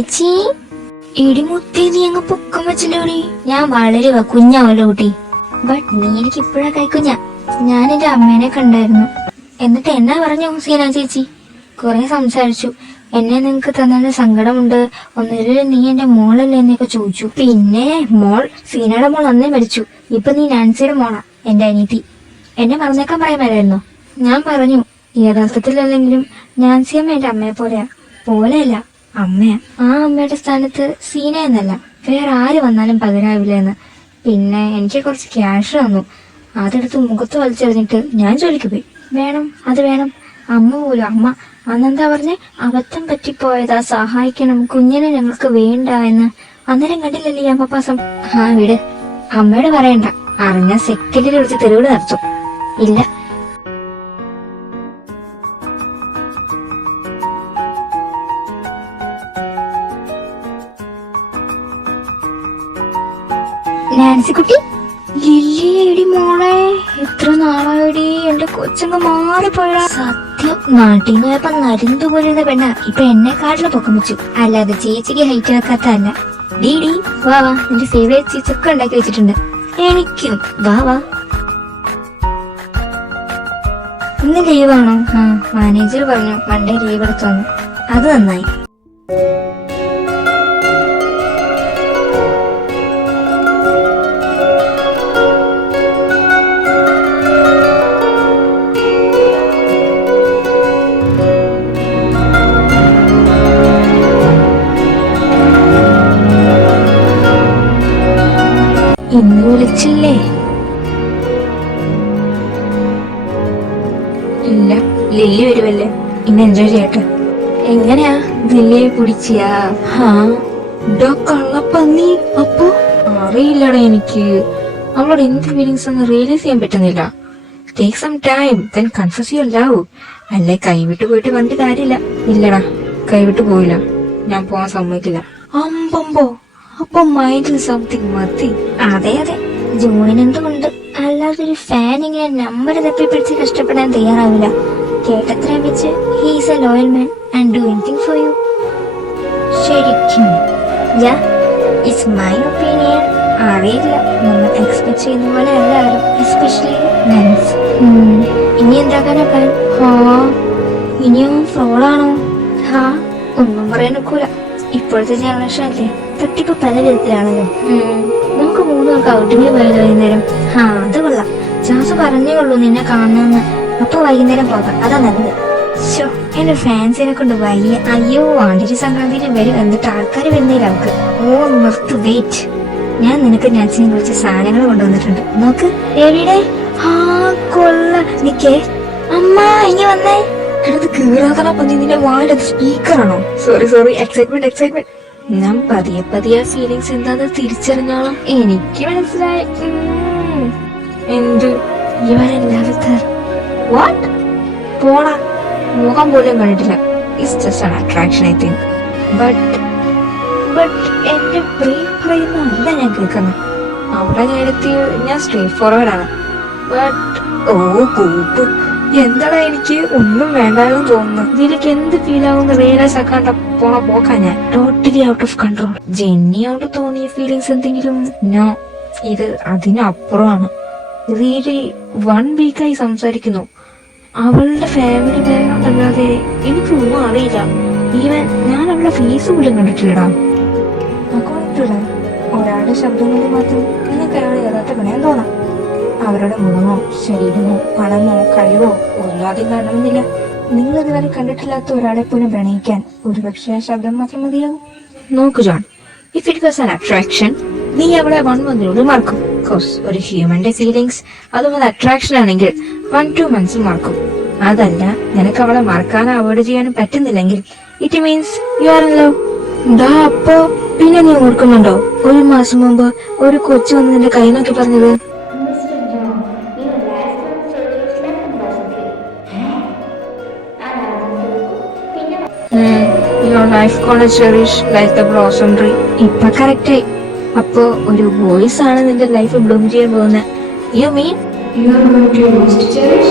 ചേച്ചി ഇടിമുത്തി നീ അങ്ങ് പൊക്കം വെച്ചില്ലോടി. ഞാൻ വളരുക കുഞ്ഞാവല്ലോ കുട്ടി. ബട്ട് നീ എനിക്ക് ഇപ്പഴാ കൈക്കുഞ്ഞ. ഞാൻ എന്റെ അമ്മേനെ കണ്ടായിരുന്നു. എന്നിട്ട് എന്നാ പറഞ്ഞു സീന ചേച്ചി? കുറെ സംസാരിച്ചു. എന്നെ നിങ്ങക്ക് തന്നതിന് സങ്കടമുണ്ട്, ഒന്നിലും നീ എന്റെ മോളല്ലേ എന്നൊക്കെ ചോദിച്ചു. പിന്നെ മോൾ സീനയുടെ മോൾ അന്നേ മരിച്ചു. ഇപ്പൊ നീ നാൻസിയുടെ മോളാ, എന്റെ അനീതി. എന്നെ മറന്നേക്കാൻ പറയാമായിരുന്നു. ഞാൻ പറഞ്ഞു യഥാർത്ഥത്തിലല്ലെങ്കിലും നാൻസി അമ്മ എന്റെ അമ്മയെ പോലെയാ. പോലെയല്ല, അമ്മയാ. ആ അമ്മയുടെ സ്ഥാനത്ത് സീന എന്നല്ല വേറെ ആര് വന്നാലും പകരാവില്ല എന്ന്. പിന്നെ എനിക്ക് കുറച്ച് ക്യാഷ് തന്നു. അതെടുത്ത് മുഖത്ത് വലിച്ചെറിഞ്ഞിട്ട് ഞാൻ ജോലിക്ക് പോയി. വേണം, അത് വേണം. അമ്മ പോലും അമ്മ അന്നെന്താ പറഞ്ഞേ? അബദ്ധം പറ്റിപ്പോയതാ, സഹായിക്കണം, കുഞ്ഞിനെ ഞങ്ങൾക്ക് വേണ്ട എന്ന്. അന്നേരം കണ്ടില്ലല്ലേ ഈ അമ്മപ്പാസം. ആ വീട് അമ്മയോട് പറയണ്ട, അറിഞ്ഞ സെക്കൻഡിൽ വിളിച്ച് തെരുവിട് നടത്തും. ഇല്ല, നാൻസിക്കുട്ടി. ലില്ലിയേടി മോളെ, എത്ര നാളായടി എന്റെ കൊച്ചങ്ങ് മാറിപ്പോയടാ. സത്യം, നാട്ടിൽ നിന്ന് പോയപ്പോ നരുന്തു പോലിരുന്ന പെണ്ണ ഇപ്പൊ എന്നെക്കാട്ടിലും പൊക്കം വെച്ചു. അല്ലാതെ ചേച്ചിക്ക് ഹൈറ്റ് വെക്കാത്തല്ല. ഡീ വാ വാ, നിന്റെ ഫേവറേറ്റ് ചീസൊക്കെ ഉണ്ടാക്കി വെച്ചിട്ടുണ്ട്. എനിക്കും വാ വാ. ഇന്ന് ലീവാണോ? ആ, മാനേജർ പറഞ്ഞു മൺഡേ ലീവ് എടുത്തോന്നു. അത് നന്നായി. ഇന്ന് വിളിച്ചില്ലേ? ഇല്ല, ലില്ലി വരുമല്ലേ, ഇന്ന് എൻജോയ് ചെയ്യട്ടെ. എങ്ങനെയാ ലില്ലിയെ പിടിച്ചിയാ? കള്ളപ്പന്നി. അപ്പൊ അറിയില്ലടാ എനിക്ക്. അവളോട് എന്ത് ഫീലിങ്സ് ഒന്ന് റിയലൈസ് ചെയ്യാൻ പറ്റുന്നില്ല. Take some time, then confuse your love. അല്ലേ കൈവിട്ട് പോയിട്ട് വണ്ടി കാര്യമില്ല. ഇല്ലടാ, കൈവിട്ട് പോയില്ല. ഞാൻ പോവാൻ സമ്മതിക്കില്ല. അമ്പമ്പോ, അപ്പൊ മൈൻഡിൽ സംതിങ് മതി. അതെ അതെ, ജോയിനെന്തുകൊണ്ട് അല്ലാതെ ഒരു ഫാൻ ഇങ്ങനെ നമ്പർ തപ്പി പിടിച്ച് കഷ്ടപ്പെടാൻ തയ്യാറാവില്ല. കേട്ടത്രയും വെച്ച് he's A loyal man and do anything for you. ശരിക്കും യാ, ഇറ്റ്സ് മൈ ഒപ്പീനിയൻ. അറിയില്ല, നമ്മൾ എക്സ്പെക്ട് ചെയ്യുന്ന പോലെ എല്ലാവരും, എസ്പെഷ്യലി മെൻസ്. ഇനി എന്താക്കാനാ പ്ലാൻ? ഇനിയും ഫ്രോഡാണോ? ഒന്നും പറയാൻ ഒക്കൂല. ഇപ്പോഴത്തെ ജനറേഷൻ അല്ലേ, തട്ടിപ്പ് പല വിധത്തിലാണല്ലോ. നമുക്ക് മൂന്നുപേർക്ക് ഔട്ടിങ്ങിൽ പോയത് വൈകുന്നേരം. അത് കൊള്ളാം. ജാസ് പറഞ്ഞേ ഉള്ളൂ നിന്നെ കാണണമെന്ന്. അപ്പൊ വൈകുന്നേരം പോകാം, അതാ നല്ലത്. എന്റെ ഫാൻസിനെ കൊണ്ട് വയ്യ. അയ്യോ, ആണ്ടിരി സംക്രാന്തിയിൽ വരും, എന്നിട്ട് ആൾക്കാർ വരുന്നില്ല അവർക്ക്. ഓ നിർത്ത്, വെയിറ്റ്. ഞാൻ നിനക്ക് നാൻസിനെ കുറിച്ച് സാധനങ്ങൾ കൊണ്ടുവന്നിട്ടുണ്ട്, നോക്ക്. എവിടെ? കൊള്ള. നിക്കേ അമ്മ, ഇനി വന്നേ. കിടന്ന് കീറാതറ പന്നി, നിന്റെ വായുടെ സ്പീക്കറാണോ? Sorry, excitement. ഞാൻ പതിയെ ഫീലിങ്സ് എന്താന്ന് തിരിച്ചറിഞ്ഞോളാം. എനിക്ക് മനസ്സിലായി. എന്ത്? ഇവരെല്ലാവരും വാട്ട്? പോടാ, മുഖം പോലും കണ്ടിട്ടില്ല. It's just an attraction I think. But എന്റെ ബ്രെയിൻ പറയുന്നല്ല ഞാൻ കേൾക്കുന്നത്. അവിടെ ഞാനെത്തി, ഞാൻ സ്ട്രേറ്റ് ഫോർവേഡ് ആണ്. ബട്ട് കൂപ്പ്, എന്താടാ എനിക്ക് ഒന്നും വേണ്ടായെന്ന് തോന്നുന്നു. ഇതിലേക്ക് എന്ത് ഫീൽ ആവുന്ന റിയലൈസ് ആക്കാണ്ട പോണ പോക്കാ ഞാൻ. Totally out of control. ജെന്നിയോട് തോന്നിയ ഫീലിങ്സ് എന്തെങ്കിലും? നോ, ഇത് അതിനപ്പുറമാണ്. റിയലി 1 വീക്കായി സംസാരിക്കുന്നു. അവളുടെ ഫാമിലി ബാക്ക്ഗ്രൗണ്ട് അല്ലാതെ എനിക്കൊന്നും അറിയില്ല. ഈവൻ ഞാൻ അവളുടെ ഫേസ് പോലും കണ്ടിട്ടില്ലടാ. ഒരാളുടെ ശബ്ദം കൊണ്ട് മാത്രം നിങ്ങൾക്ക് അയാൾ യഥാർത്ഥ പ്രണയം തോന്നാം. അവരുടെ മുഖമോ ശരീരമോ പണമോ കഴിവോ ഒന്നും ആദ്യം കാണണമെന്നില്ല. നിങ്ങൾ ഇതുവരെ കണ്ടിട്ടില്ലാത്ത ഒരാളെ പോലും പ്രണയിക്കാൻ ഒരുപക്ഷെ ശബ്ദം മാത്രം മതിയാകും. നോക്കു John, if it was an attraction, നീ അവളെ 1 മന്തിനുള്ളിൽ മറക്കും. കോഴ്സ് ഒരു ഹ്യൂമന്റെ ഫീലിങ്സ്, അതും അത് അട്രാക്ഷൻ ആണെങ്കിൽ 1-2 months മറക്കും. അതല്ല, നിനക്ക് അവളെ മറക്കാനോ അവോയ്ഡ് ചെയ്യാനും പറ്റുന്നില്ലെങ്കിൽ it means you are in love. അപ്പോ പിന്നെ നീ ഓർക്കുന്നുണ്ടോ 1 മാസം മുമ്പ് ഒരു കൊച്ചു വന്ന് നിന്റെ കൈ നോക്കി പറഞ്ഞത്? Your life gonna cherish like the blossom tree. ഇപ്പൊ കറക്റ്റ് ആയി. അപ്പൊ ഒരു വോയിസ് ആണ് നിന്റെ ലൈഫ് ബ്ലൂം ചെയ്യാൻ പോകുന്നത്. You mean you are going to most cherish?